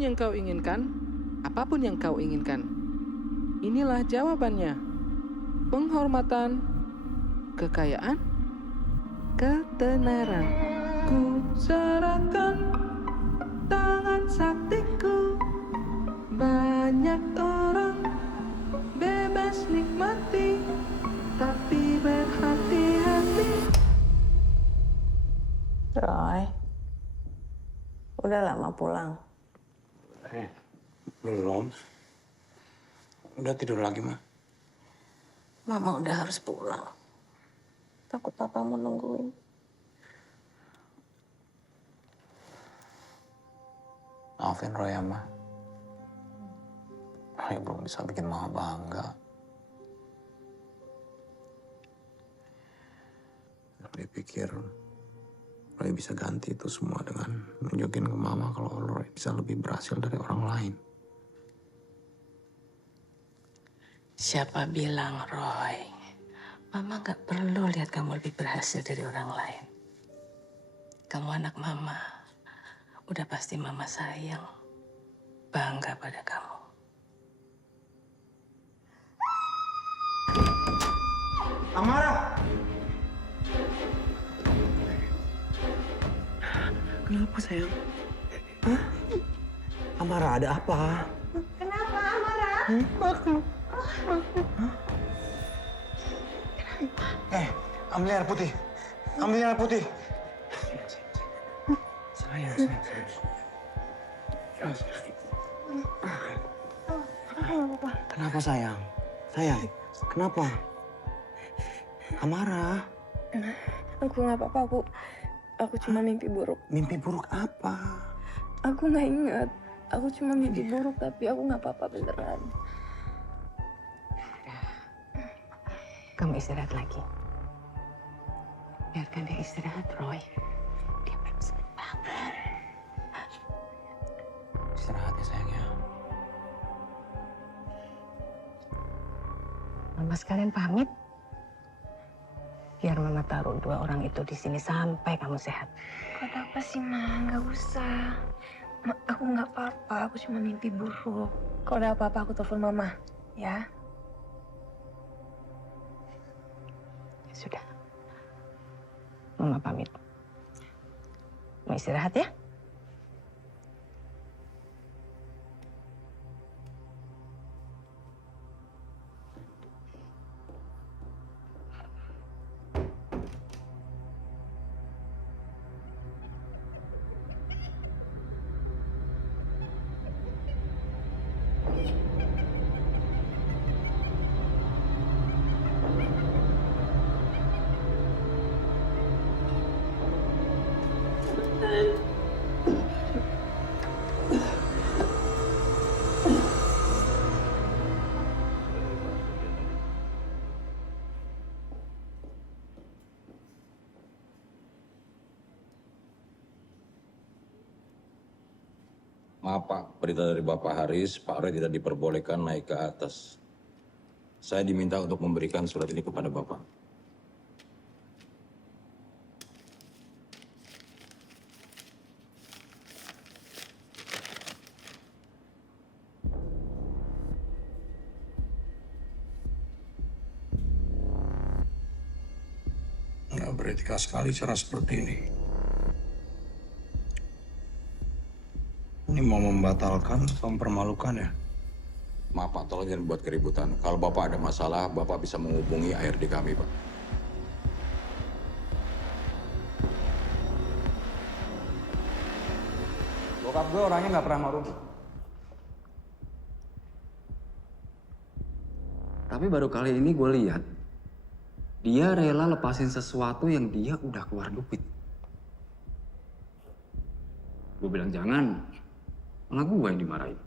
yang kau inginkan, inilah jawabannya. Penghormatan, kekayaan, ketenaran. Ku serahkan tangan saktiku. Banyak orang bebas nikmati, tapi berhati-hati. Roy, udah lama pulang? Belum. Udah tidur lagi, Ma. Mama udah harus pulang. Takut papa mau nungguin. Maafin Roy ya, Ma. Roy belum bisa bikin Mama bangga. Roy pikir Roy bisa ganti itu semua dengan nunjukin ke mama kalau Roy bisa lebih berhasil dari orang lain. Siapa bilang, Roy? Mama gak perlu lihat kamu lebih berhasil dari orang lain. Kamu anak mama. Udah pasti mama sayang. Bangga pada kamu. Amara! Kenapa sayang? Hah? Amara ada apa? Kenapa Amara? Aku. Ambil air putih. Ambil air putih. Sayang. Kenapa sayang? Sayang, kenapa? Amara. Aku nggak apa-apa, aku cuma mimpi buruk. Mimpi buruk apa? Aku nggak ingat. Aku cuma mimpi buruk, tapi aku nggak apa-apa beneran. Kamu istirahat lagi. Biarkan dia istirahat, Roy. Dia belum sempat bangun. Istirahat ya sayangnya. Mama sekalian pamit. Biar Mama taruh 2 orang itu di sini sampai kamu sehat. Kata apa sih, Ma? Nggak usah. Aku nggak apa-apa, aku cuma mimpi buruk. Kalau ada apa-apa aku telepon Mama, ya? Ya sudah. Mama pamit. Mau istirahat ya? Maaf Pak, berita dari Bapak Haris, Pak Roy tidak diperbolehkan naik ke atas. Saya diminta untuk memberikan surat ini kepada Bapak. Nggak beretika sekali cara seperti ini. Ini mau membatalkan atau mempermalukan ya? Maaf Pak, tolong jangan buat keributan. Kalau Bapak ada masalah, Bapak bisa menghubungi ARD kami, Pak. Bokap gue orangnya nggak pernah mau rugi. Tapi baru kali ini gue lihat, dia rela lepasin sesuatu yang dia udah keluar duit. Gue bilang jangan, malah gue yang dimarahin.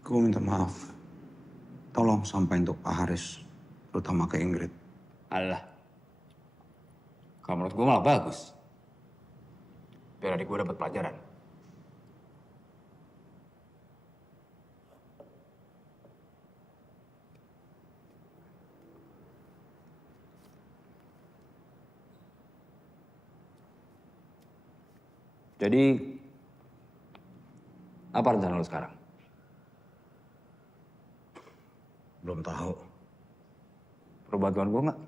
Gue minta maaf. Tolong sampaikan untuk Pak Haris, terutama ke Ingrid. Alah, kalau menurut gue malah bagus. Biar adik gue dapat pelajaran. Jadi, apa rencana lo sekarang? Belum tahu. Perlu bantuan gue nggak?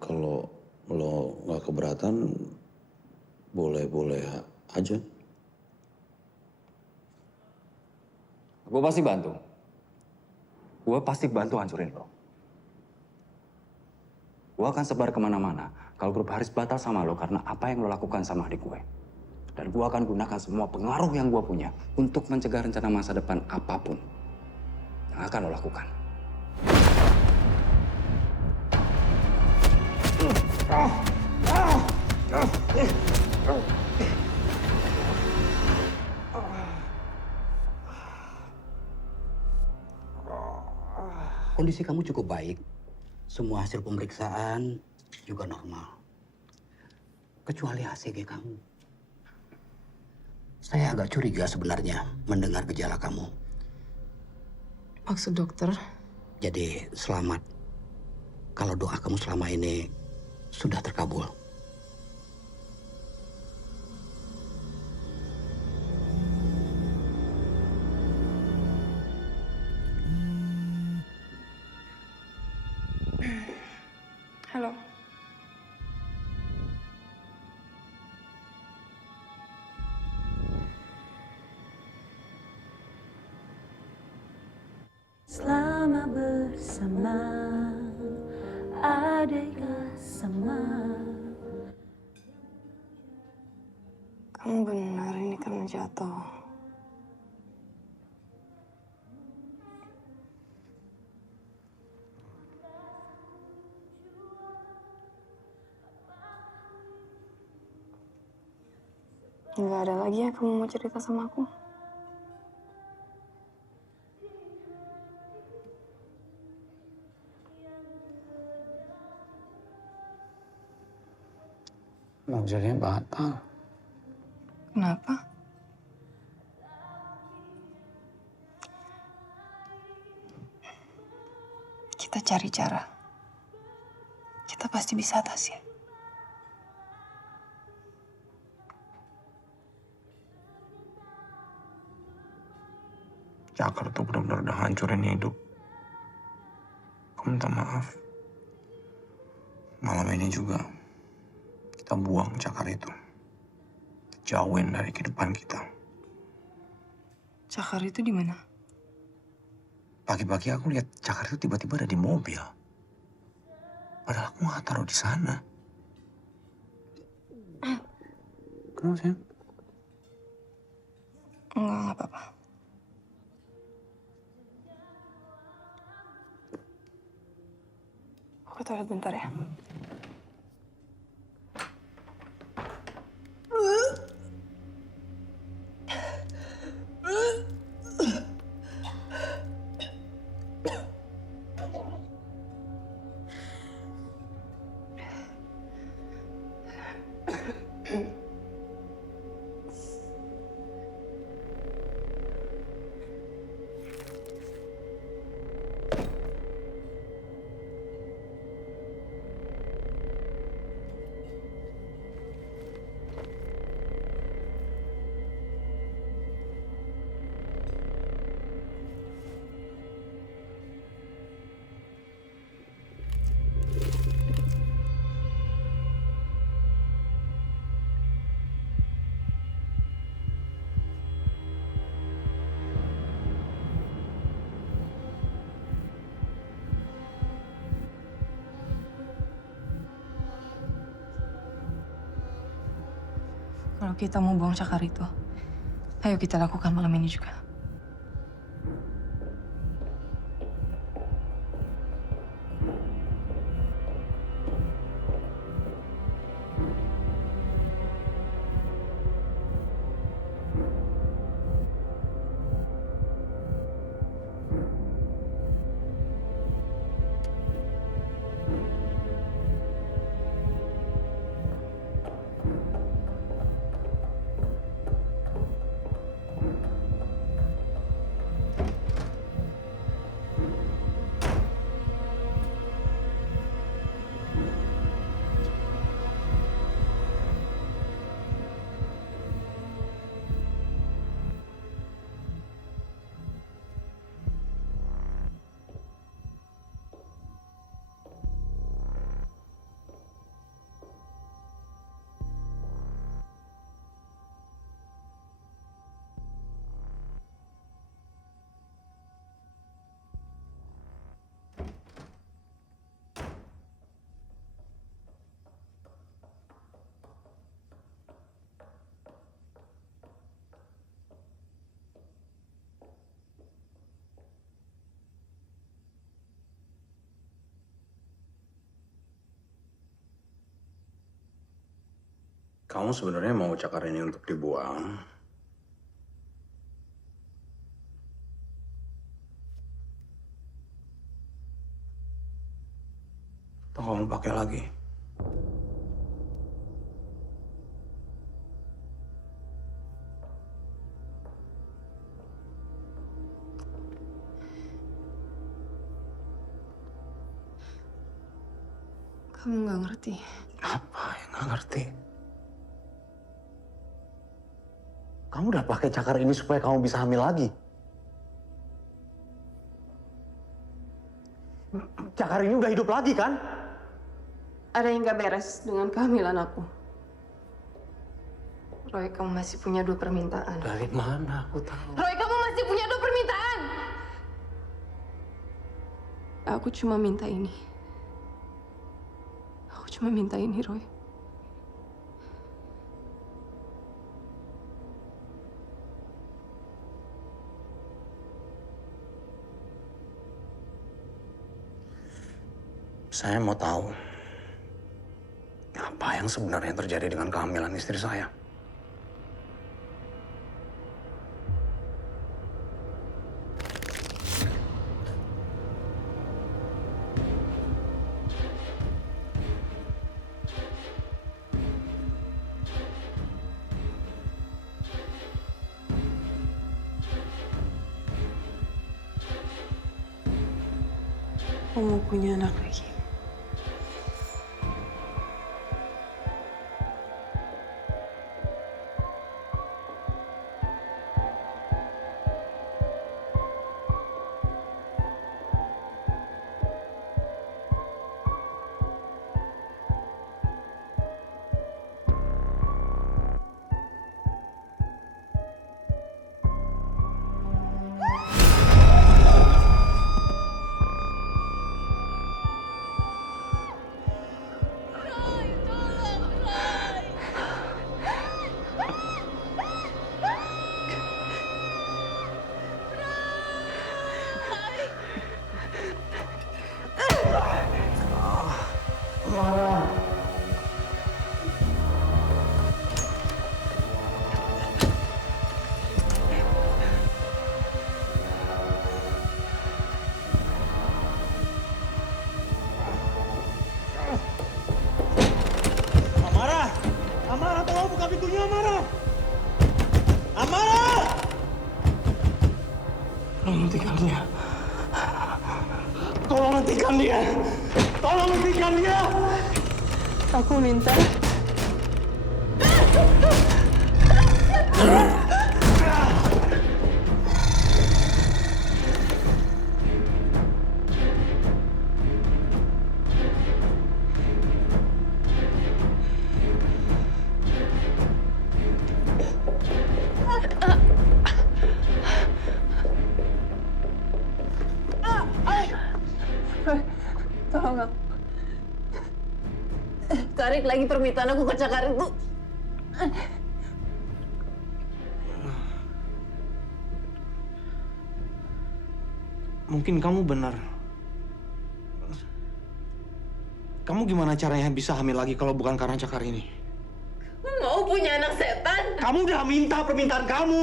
Kalau lo nggak keberatan, boleh-boleh aja. Gue pasti bantu. Gue pasti bantu hancurin lo. Gue akan sebar kemana-mana kalau grup Haris batal sama lo karena apa yang lo lakukan sama adik gue. Dan gue akan gunakan semua pengaruh yang gue punya untuk mencegah rencana masa depan apapun yang akan lo lakukan. kondisi kamu cukup baik. Semua hasil pemeriksaan juga normal. Kecuali HCG kamu. Saya agak curiga sebenarnya mendengar gejala kamu. Maksud dokter? Jadi selamat kalau doa kamu selama ini sudah terkabul. Halo. Selama bersama adakah sama. Kamu benar ini karena jatuh. Nggak ada lagi yang kamu mau cerita sama aku? Maksudnya batal. Kenapa? Kita cari cara. Kita pasti bisa atasi. Cakar tuh benar-benar udah hancurin hidup. Aku minta maaf. Malam ini juga kita buang Cakar itu. Jauhin dari kehidupan kita. Cakar itu di mana? Pagi-pagi aku lihat Cakar itu tiba-tiba ada di mobil. Padahal aku nggak taruh di sana. Kenapa sih? Enggak apa-apa. Aku toilet bentar ya. Kalau kita mau buang Cakar itu, ayo kita lakukan malam ini juga. Kamu sebenarnya mau Cakar ini untuk dibuang? pakai lagi. Kamu nggak ngerti. Apa yang nggak ngerti? Kamu udah pakai cakar ini supaya kamu bisa hamil lagi. Cakar ini udah hidup lagi kan? Ada yang nggak beres dengan kehamilan aku. Roy, kamu masih punya 2 permintaan. Dari mana aku tahu? Roy, kamu masih punya 2 permintaan. Aku cuma minta ini. Aku cuma minta ini, Roy. Saya mau tahu apa yang sebenarnya terjadi dengan kehamilan istri saya. Kamu punya anak lagi. Amara, tolong buka pintunya, Amara! Amara! Tolong hentikan dia. Tolong hentikan dia. Tolong hentikan dia. Aku minta. Tolong aku. Tarik lagi permintaan aku ke cakar itu. Mungkin kamu benar. Kamu gimana caranya bisa hamil lagi kalau bukan karena cakar ini? Mau punya anak setan? Kamu udah minta permintaan kamu.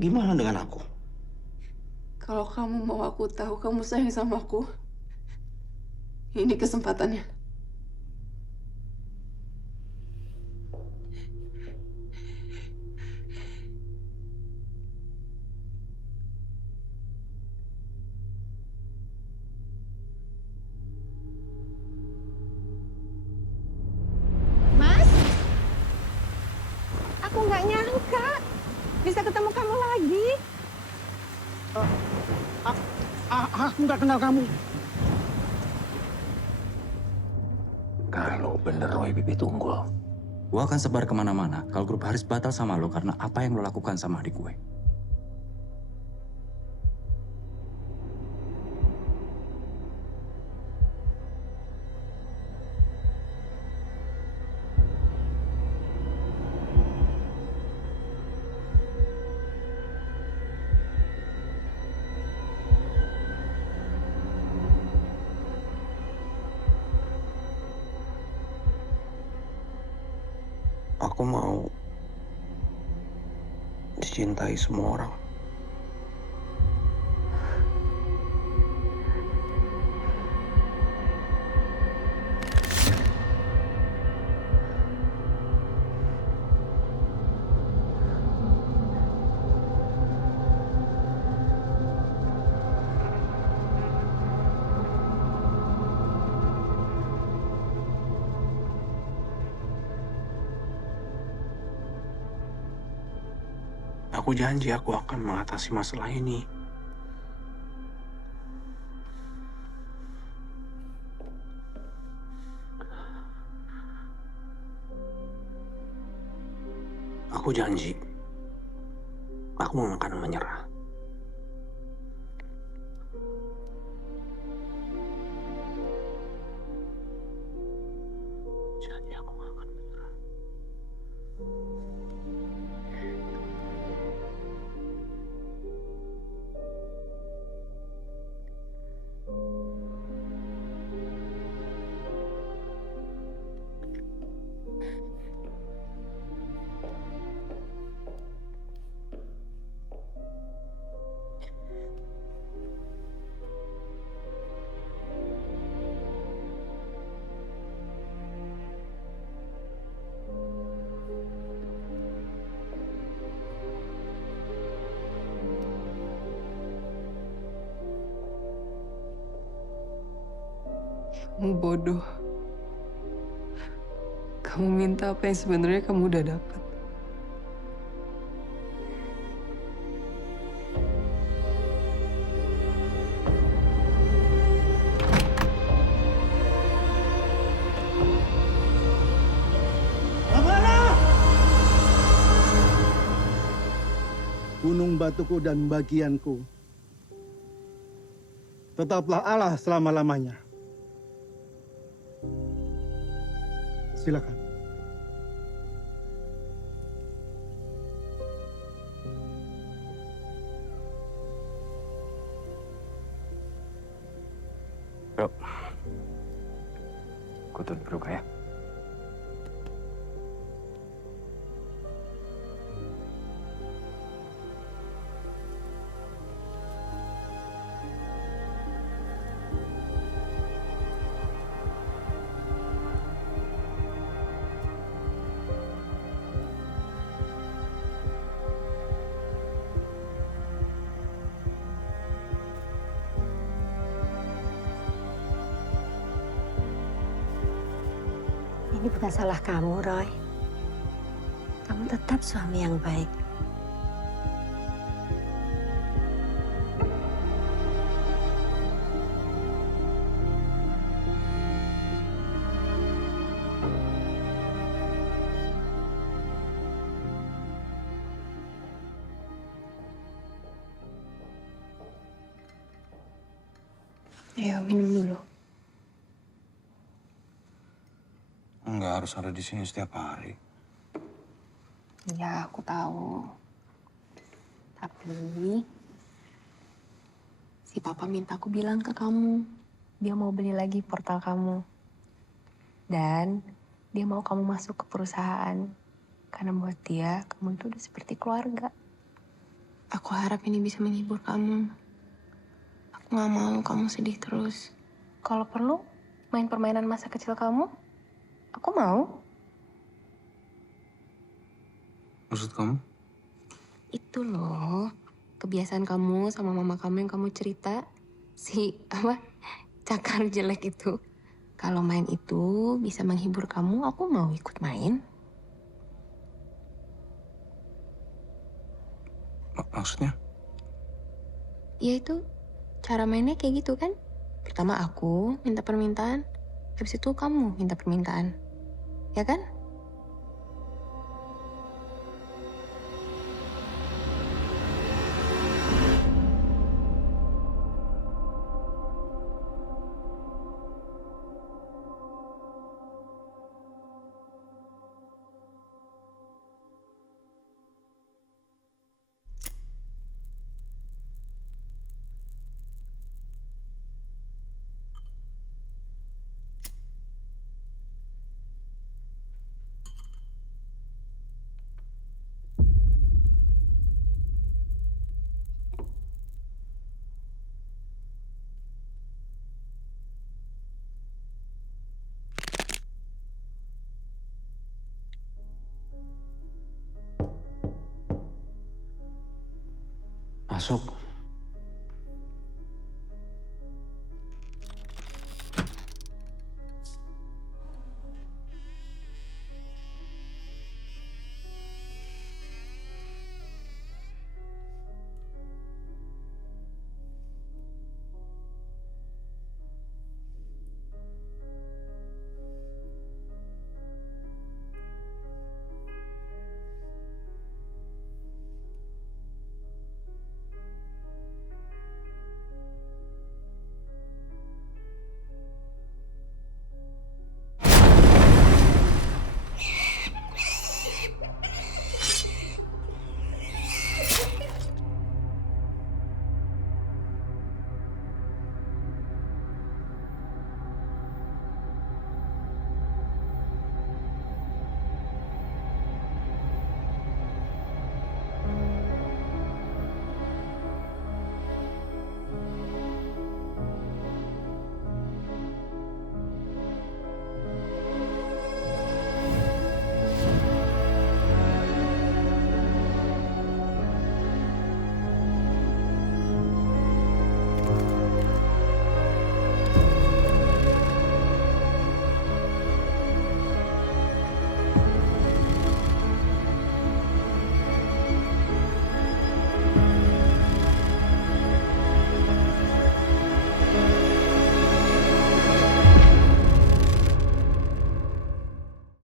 Gimana dengan aku? Kalau kamu mau aku tahu kamu sayang sama aku, ini kesempatannya. Mas, aku nggak nyangka bisa ketemu kamu lagi. Aku nggak kenal kamu. Kalau bener Roy Bibi Tunggul. Gue akan sebar kemana-mana kalau grup Haris batal sama lo karena apa yang lo lakukan sama adik gue. Aku mau dicintai semua orang. Aku janji aku akan mengatasi masalah ini. Aku janji, aku nggak akan menyerah. Janji aku nggak akan menyerah. Kamu bodoh. Kamu minta apa yang sebenarnya kamu udah dapat. Gunung batuku dan bagianku, tetaplah Allah selama-lamanya. Silakan. Bro, aku turun berduka ya. Ini bukan salah kamu, Roy. Kamu tetap suami yang baik. Ayo, minum dulu. Nggak harus ada di sini setiap hari. Ya, aku tahu. Tapi si papa minta aku bilang ke kamu. Dia mau beli lagi portal kamu. Dan dia mau kamu masuk ke perusahaan. Karena buat dia, kamu itu udah seperti keluarga. Aku harap ini bisa menghibur kamu. Aku gak mau kamu sedih terus. Kalau perlu, main permainan masa kecil kamu. Aku mau. Maksud kamu? Itu loh, kebiasaan kamu sama mama kamu yang kamu cerita. Si, cakar jelek itu. Kalau main itu bisa menghibur kamu, aku mau ikut main. Maksudnya? Ya itu, cara mainnya kayak gitu kan. Pertama aku minta permintaan, habis itu kamu minta permintaan. Ya kan? Masuk.